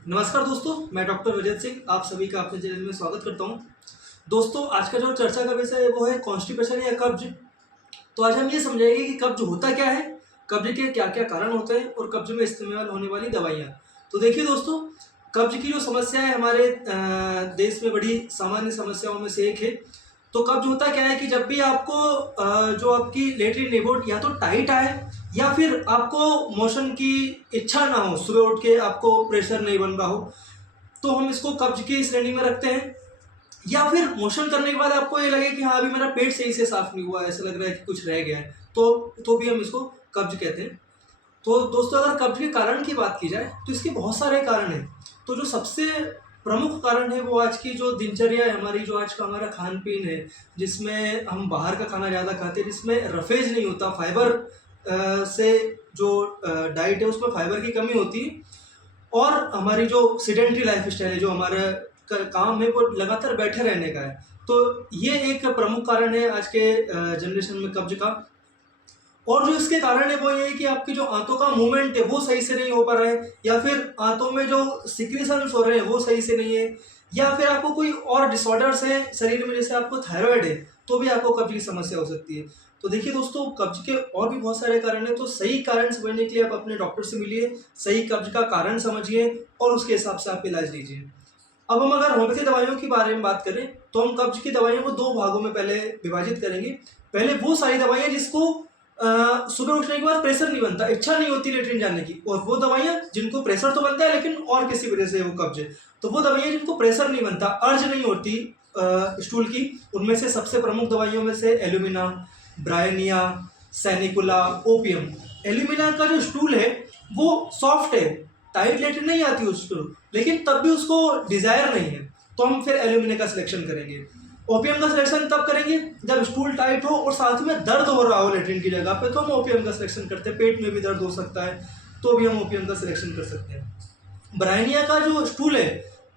नमस्कार दोस्तों, मैं डॉक्टर विजय सिंह आप सभी का अपने चैनल में स्वागत करता हूं। दोस्तों, आज का जो चर्चा का विषय है वो है कॉन्स्टिपेशन या कब्ज। तो आज हम ये समझेंगे कि कब्ज होता क्या है, कब्ज के क्या क्या कारण होते हैं और कब्ज में इस्तेमाल होने वाली दवाइयाँ। तो देखिए दोस्तों, कब्ज की जो समस्या है हमारे देश में बड़ी सामान्य समस्याओं में से एक है। तो कब्ज होता क्या है कि जब भी आपको जो आपकी लेटरिन एबोर्ट या तो टाइट आए या फिर आपको मोशन की इच्छा ना हो, सुबह उठ के आपको प्रेशर नहीं बन रहा हो, तो हम इसको कब्ज की श्रेणी में रखते हैं। या फिर मोशन करने के बाद आपको ये लगे कि हाँ अभी मेरा पेट सही से साफ नहीं हुआ, ऐसा लग रहा है कि कुछ रह गया है, तो भी हम इसको कब्ज कहते हैं। तो दोस्तों, अगर कब्ज के कारण की बात की जाए तो इसके बहुत सारे कारण हैं। तो जो सबसे प्रमुख कारण है वो आज की जो दिनचर्या है हमारी, जो आज का हमारा खान पीन है, जिसमें हम बाहर का खाना ज़्यादा खाते हैं, जिसमें रफेज नहीं होता, फाइबर से जो डाइट है उसमें फाइबर की कमी होती है। और हमारी जो सीडेंटरी लाइफ स्टाइल है, जो हमारा काम है वो लगातार बैठे रहने का है, तो ये एक प्रमुख कारण है आज के जनरेशन में कब्ज का। और जो इसके कारण है वो ये है कि आपकी जो आंतों का मूवमेंट है वो सही से नहीं हो पा रहा है, या फिर आंतों में जो सिक्रीशंस हो रहे हैं वो सही से नहीं है, या फिर आपको कोई और डिसऑर्डर्स है शरीर में, जैसे आपको थायराइड है तो भी आपको कब्ज की समस्या हो सकती है। तो देखिए दोस्तों, कब्ज के और भी बहुत सारे कारण हैं। तो सही कारण समझने के लिए आप अपने डॉक्टर से मिलिए, सही कब्ज का कारण समझिए और उसके हिसाब से आप इलाज लीजिए। अब हम अगर होम्योपैथी दवाइयों के बारे में बात करें तो हम कब्ज की दवाइयों को दो भागों में पहले विभाजित करेंगे। पहले वो सारी दवाइयाँ जिसको सुबह उठने के बाद प्रेशर नहीं बनता, इच्छा नहीं होती लेटरिन जाने की, और वो दवाइयाँ जिनको प्रेशर तो बनता है लेकिन और किसी वजह से वो कब्ज है, तो वो दवाइयाँ जिनको प्रेशर नहीं बनता, अर्ज नहीं होती स्टूल की, उनमें से सबसे प्रमुख दवाइयों में से एल्यूमिना, ब्रायनिया, सैनिकुला, ओपियम। एल्यूमिना का जो स्टूल है वो सॉफ्ट है, टाइट लेटरिन नहीं आती उसको, लेकिन तब भी उसको डिजायर नहीं है, तो हम फिर एल्यूमिना का सिलेक्शन करेंगे। ओपियम का सिलेक्शन तब करेंगे जब स्टूल टाइट हो और साथ में दर्द हो रहा हो लेटरिन की जगह पे, तो हम ओपियम का सिलेक्शन करते हैं। पेट में भी दर्द हो सकता है तो भी हम ओपियम का सिलेक्शन कर सकते हैं। ब्रायनिया का जो स्टूल है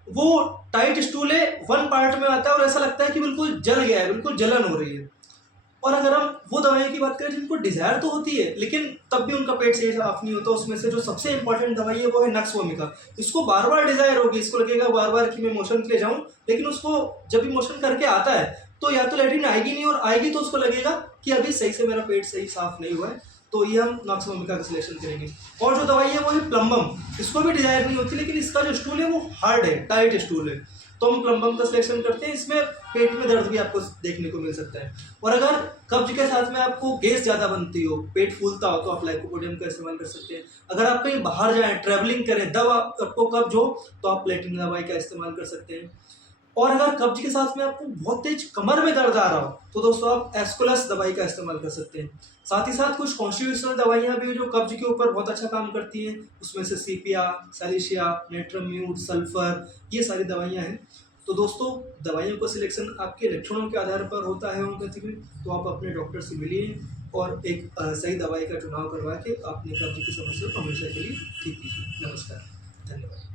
वो टाइट स्टूल है, वन पार्ट में आता है और ऐसा लगता है कि बिल्कुल जल गया है, बिल्कुल जलन हो रही है। और अगर हम वो दवाइयों की बात करें जिनको डिजायर तो होती है लेकिन तब भी उनका पेट सही साफ नहीं होता, उसमें से जो सबसे इंपॉर्टेंट दवाई है वो है नक्स वोमिका। इसको बार बार डिजायर होगी, इसको लगेगा बार बार कि मैं मोशन के लिए जाऊं, लेकिन उसको जब भी मोशन करके आता है तो या तो लेटरिन आएगी नहीं, और आएगी तो उसको लगेगा कि अभी सही से मेरा पेट सही साफ नहीं हुआ है, तो ये हम नक्स वोमिका का सिलेक्शन करेंगे। और जो दवाई है वो है प्लम्बम। इसको भी डिजायर नहीं होती लेकिन इसका जो स्टूल है वो हार्ड है, टाइट स्टूल है, तो हम प्लम्बम का सिलेक्शन करते हैं। इसमें पेट में दर्द भी आपको देखने को मिल सकता है। और अगर कब्ज के साथ में आपको गैस ज़्यादा बनती हो, पेट फूलता हो, तो आप लाइकोपोडियम का इस्तेमाल कर सकते हैं। अगर आप कहीं बाहर जाएं, ट्रैवलिंग करें, तब आपको कब्ज हो तो आप प्लेटिन दवाई का इस्तेमाल कर सकते हैं। और अगर कब्ज के साथ में आपको बहुत तेज कमर में दर्द आ रहा हो तो दोस्तों आप एस्कुलस दवाई का इस्तेमाल कर सकते हैं। साथ ही साथ कुछ कॉन्स्टिट्यूशनल दवाइयाँ भी जो कब्ज के ऊपर बहुत अच्छा काम करती हैं, उसमें से सीपिया, सैलिशिया, नेट्रम्यूट, सल्फर, ये सारी दवाइयाँ हैं। तो दोस्तों, दवाइयों का सिलेक्शन आपके लक्षणों के आधार पर होता है होम्योपैथी में, तो आप अपने डॉक्टर से मिलिए और एक सही दवाई का चुनाव करवा के अपने कब्ज की समस्या को हमेशा के लिए ठीक कीजिए। नमस्कार, धन्यवाद।